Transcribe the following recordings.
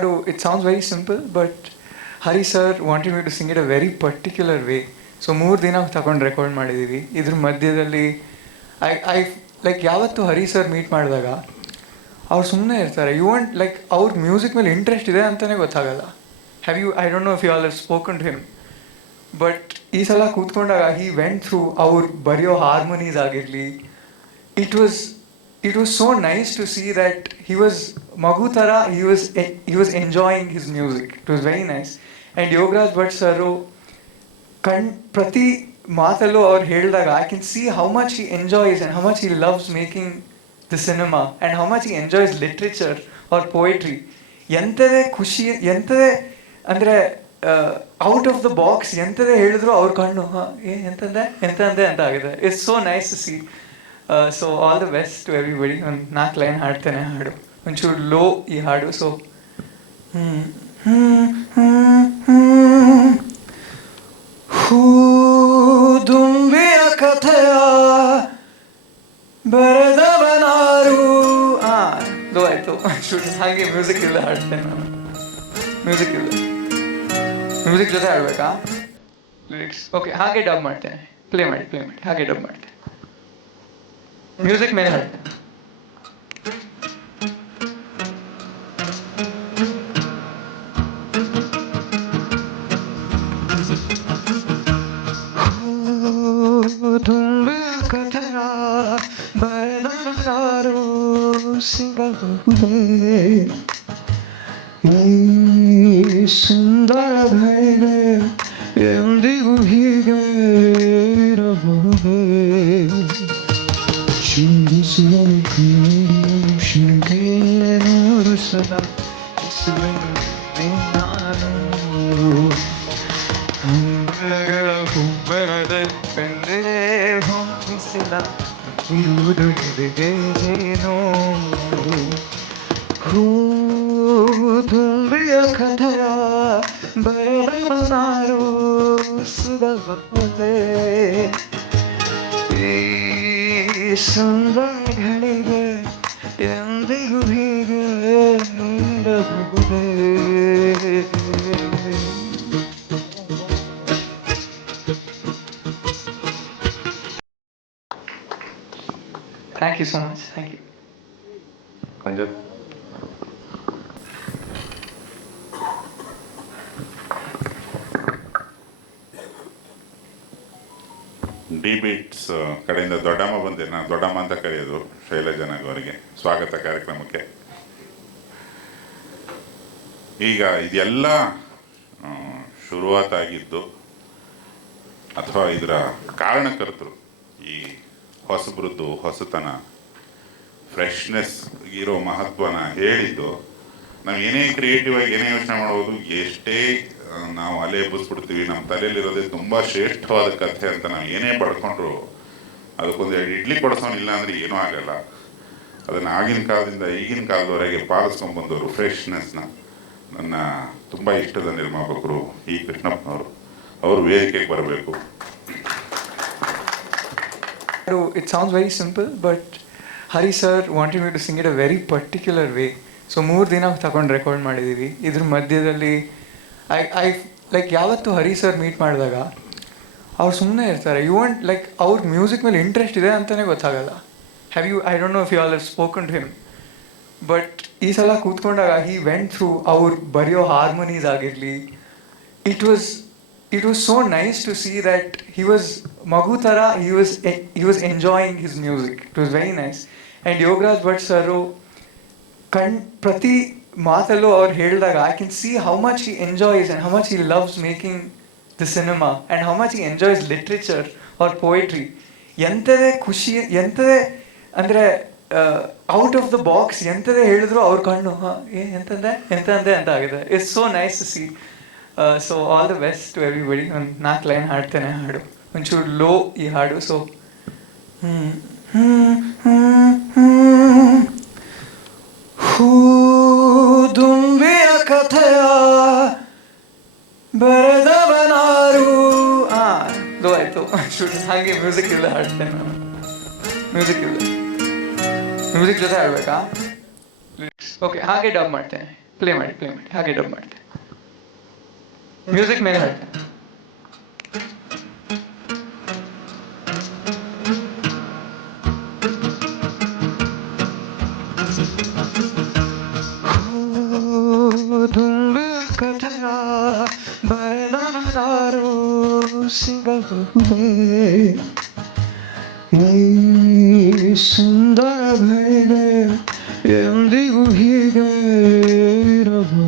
It sounds very simple, but Hari sir wanted me to sing it a very particular way so ಮೂರು ದಿನ ತಗೊಂಡು record ಮಾಡಿದ್ದೀವಿ ಇದ್ರ ಮಧ್ಯದಲ್ಲಿ ಐ ಐ ಲೈಕ್ ಯಾವತ್ತು ಹರಿ ಸರ್ ಮೀಟ್ ಮಾಡಿದಾಗ ಅವ್ರು ಸುಮ್ಮನೆ ಇರ್ತಾರೆ. ಯು ವಾಂಟ್ ಲೈಕ್ ಅವ್ರ ಮ್ಯೂಸಿಕ್ ಮೇಲೆ ಇಂಟ್ರೆಸ್ಟ್ ಇದೆ ಅಂತಲೇ ಗೊತ್ತಾಗಲ್ಲ. Have you I don't know if you all spoken to him but ಈ ಸಲ ಕೂತ್ಕೊಂಡಾಗ ಹಿ ವೆಂಟ್ ಥ್ರೂ ಅವ್ರು ಬರೆಯೋ ಹಾರ್ಮೋನೀಸ್ ಆಗಿರಲಿ. It was it was so nice to see that he was Magutara he was he was enjoying his music it was very nice and Yogaraj Bhatt ಕಣ್ ಪ್ರತಿ ಮಾತಲ್ಲೂ ಅವ್ರು ಹೇಳಿದಾಗ I can see how much he enjoys and how much he loves making the cinema and how much he enjoys literature or poetry ಎಂಥದೇ ಖುಷಿ ಎಂಥದೇ ಅಂದರೆ out of the box ಎಂಥದೇ ಹೇಳಿದ್ರು ಅವ್ರ ಕಣ್ಣು ಹಾಂ ಏ ಎಂತಂದೆ ಎಂತಂದೆ ಅಂತ ಆಗಿದೆ it's so nice see so all the best to everybody ಒಂದು ನಾಲ್ಕು ಲೈನ್ ಹಾಡ್ತೇನೆ, ಹಾಡು. ಒಂಚೂರು ಲೋ ಈ ಹಾಡು ಸೊ ಹೂ ದುಂಬಿಯ ಕಥೆಯ ಬರೆದವನಾರು. ಆ ಲೋ ಆಯ್ತು. ಹಾಗೆ ಮ್ಯೂಸಿಕ್ ಇಲ್ಲ ಹಾಡ್ತೇನೆ ನಾನು. ಮ್ಯೂಸಿಕ್ ಇಲ್ಲ ಮ್ಯೂಸಿಕ್ ಜೊತೆ ಹಾಡ್ಬೇಕಾ? ಲಿರಿಕ್ಸ್ ಓಕೆ ಹಾಗೆ ಡಬ್ ಮಾಡ್ತೇನೆ. ಪ್ಲೇ ಮಾಡಿ ಪ್ಲೇ ಮಾಡಿ. ಹಾಗೆ ಡಬ್ ಮಾಡ್ತೇನೆ. ಮ್ಯೂಸಿಕ್ ಮೇಲೆ ಹಾಡ್ತೇನೆ ತುಂಬಿಯ ಕಥೆಯ ತುಂಬಿಯ ಕಥೆಯ ಬರೆದವನಾರು ಸುಗಬಹುದೇ ಈ ಸುಂದರಗಳಿಗೆ ಎಂದಿಗೂ ಹೀಗೆ ನೀಡಬಹುದೇ thank so much. Thank thank you you. D beats ಕಡೆಯಿಂದ ದೊಡ್ಡಮ್ಮ ಬಂದೆ ನಾನು ದೊಡ್ಡಮ್ಮ ಅಂತ ಕರೆಯೋದು ಶೈಲಜನಾಗ್ ಅವರಿಗೆ ಸ್ವಾಗತ ಕಾರ್ಯಕ್ರಮಕ್ಕೆ ಈಗ ಇದೆಲ್ಲ ಶುರುವಾತಾಗಿದ್ದು ಅಥವಾ ಇದರ ಕಾರಣಕರ್ತರು ಈ ಹೊಸಬ್ರದ್ದು ಹೊಸತನ ಫ್ರೆಶ್ನೆಸ್ ಇರೋ ಮಹತ್ವನ ಹೇಳಿದ್ದು, ನಾವು ಏನೇ ಕ್ರಿಯೇಟಿವ್ ಆಗಿ ಏನೇ ಯೋಚನೆ ಮಾಡ್ಬೋದು, ಎಷ್ಟೇ ನಾವು ಅಲೆ ಎಬ್ಬಿಸ್ಬಿಡ್ತೀವಿ ನಮ್ಮ ತಲೆಯಲ್ಲಿರೋದೇ ತುಂಬ ಶ್ರೇಷ್ಠವಾದ ಕಥೆ ಅಂತ ನಾವು ಏನೇ ಪಡ್ಕೊಂಡ್ರು, ಅದಕ್ಕೊಂದು ಎರಡು ಇಡ್ಲಿ ಕೊಡಿಸೋನಿಲ್ಲ ಅಂದರೆ ಏನೂ ಆಗಲ್ಲ. ಅದನ್ನು ಆಗಿನ ಕಾಲದಿಂದ ಈಗಿನ ಕಾಲದವರೆಗೆ ಪಾಲಿಸ್ಕೊಂಡ್ಬಂದವರು ಫ್ರೆಶ್ನೆಸ್ನ ನನ್ನ ತುಂಬ ಇಷ್ಟದ ನಿರ್ಮಾಪಕರು ಈ ಕೃಷ್ಣಪ್ಪನವರು. ಅವರು ವೇದಿಕೆಗೆ ಬರಬೇಕು. It sounds very simple, but Hari sir wanted me to sing it a very particular way so ಮೂರು ದಿನ ತಗೊಂಡು ರೆಕಾರ್ಡ್ ಮಾಡಿದ್ದೀವಿ ಇದ್ರ ಮಧ್ಯದಲ್ಲಿ ಐ ಐ ಲೈಕ್ ಯಾವತ್ತು ಹರಿ ಸರ್ ಮೀಟ್ ಮಾಡಿದಾಗ ಅವ್ರು ಸುಮ್ಮನೆ ಇರ್ತಾರೆ. ಯು ವಾಂಟ್ ಲೈಕ್ ಅವ್ರ ಮ್ಯೂಸಿಕ್ ಮೇಲೆ ಇಂಟ್ರೆಸ್ಟ್ ಇದೆ ಅಂತಲೇ ಗೊತ್ತಾಗಲ್ಲ. Have you I don't know if you all spoken to him but ಈ ಸಲ ಕೂತ್ಕೊಂಡಾಗ ಹಿ ವೆಂಟ್ ಥ್ರೂ ಅವ್ರು ಬರೆಯೋ ಹಾರ್ಮೋನೀಸ್ ಆಗಿರಲಿ. It was it was so nice to see that he was Magutara, he was he was enjoying his music. It was very nice. And Yogaraj Bhatt sir ಕಣ್ ಪ್ರತಿ ಮಾತಲ್ಲೂ ಅವ್ರು ಹೇಳಿದಾಗ I can see how much he enjoys and how much he loves making the cinema and how much he enjoys literature or poetry ಎಂಥದೇ ಖುಷಿ ಎಂಥದೇ ಅಂದರೆ out of the box ಎಂಥದೇ ಹೇಳಿದ್ರು ಅವ್ರ ಕಣ್ಣು ಹಾಂ ಏ ಎಂತಂದೆ ಎಂತಂದೆ ಅಂತ ಆಗಿದೆ it's so nice see so all the best to everybody ಒಂದು ನಾಲ್ಕು ಲೈನ್ ಹಾಡ್ತೇನೆ ಹಾಡು ಒಂಚೂರು ಲೋ ಈ ಹಾಡು ಸೊ ಹೂ ದುಂಬಿಯ ಕಥೆಯ ಬರೆದವನಾರು ಆ ಲೋ ಆಯ್ತು ಶೂಟ್ ಹಾಗೆ ಮ್ಯೂಸಿಕ್ ಇಲ್ಲ ಹಾಡ್ತೇನೆ ನಾನು ಮ್ಯೂಸಿಕ್ ಇಲ್ಲ ಮ್ಯೂಸಿಕ್ ಜೊತೆ ಹಾಡ್ಬೇಕಾ ಲಿರಿಕ್ಸ್ ಓಕೆ ಹಾಗೆ ಡಬ್ ಮಾಡ್ತೇನೆ ಪ್ಲೇ ಮಾಡಿ ಪ್ಲೇ ಮಾಡಿ ಹಾಗೆ ಡಬ್ ಮಾಡಿ ಮ್ಯೂಸಿಕ್ ಮೇಲೆ ಹಾಡಿ ತುಂಬಿ ಕಥೆಯ ಬಯಲಾರು ಸಿಗಬಹುದೇ ಈ ಸುಂದರ ಬೇಳೆ ಎಂದಿಗೂ ಹೀಗೆ ಇರಬಹುದೇ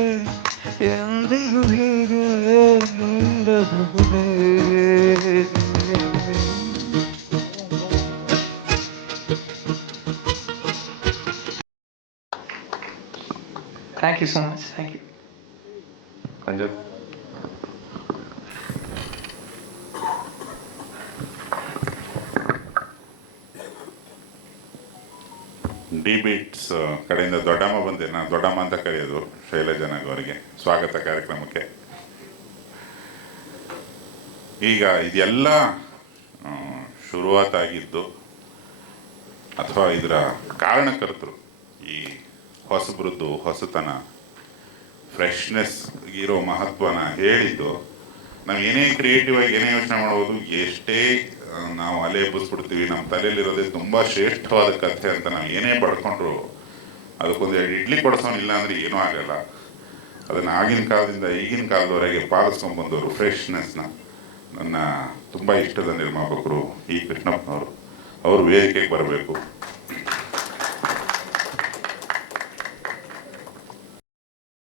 thank you so much thank you Thank the beats ಕಡೆಯಿಂದ ದೊಡ್ಡಮ್ಮ ಬಂದೆ. ನಾನು ದೊಡ್ಡಮ್ಮ ಅಂತ ಕರೆಯೋದು ಶೈಲಜನಾಗ್ ಅವರಿಗೆ. ಸ್ವಾಗತ ಕಾರ್ಯಕ್ರಮಕ್ಕೆ. ಈಗ ಇದೆಲ್ಲ ಶುರುವಾತಾಗಿದ್ದು ಅಥವಾ ಇದರ ಕಾರಣಕರ್ತರು ಈ ಹೊಸಬ್ರದ್ದು ಹೊಸತನ ಫ್ರೆಶ್ನೆಸ್ ಇರೋ ಮಹತ್ವನ ಹೇಳಿದ್ದು, ನಾವು ಏನೇ ಕ್ರಿಯೇಟಿವ್ ಆಗಿ ಏನೇ ಯೋಚನೆ ಮಾಡೋದು ಎಷ್ಟೇ ನಾವು ಅಲೆ ಎಬ್ಬಿಸ್ಬಿಡ್ತೀವಿ ನಮ್ಮ ತಲೆಯಲ್ಲಿರೋದೇ ತುಂಬ ಶ್ರೇಷ್ಠವಾದ ಕಥೆ ಅಂತ ನಾವು ಏನೇ ಪಡ್ಕೊಂಡ್ರು, ಅದಕ್ಕೊಂದು ಎರಡು ಇಡ್ಲಿ ಕೊಡಿಸೋನಿಲ್ಲ ಅಂದರೆ ಏನೂ ಆಗಲ್ಲ. ಅದನ್ನು ಆಗಿನ ಕಾಲದಿಂದ ಈಗಿನ ಕಾಲದವರೆಗೆ ಪಾಲಿಸ್ಕೊಂಡ್ಬಂದವರು ಫ್ರೆಶ್ನೆಸ್ನ ನನ್ನ ತುಂಬ ಇಷ್ಟದ ನಿರ್ಮಾಪಕರು ಈ ಕೃಷ್ಣಪ್ಪನವರು. ಅವರು ವೇದಿಕೆಗೆ ಬರಬೇಕು.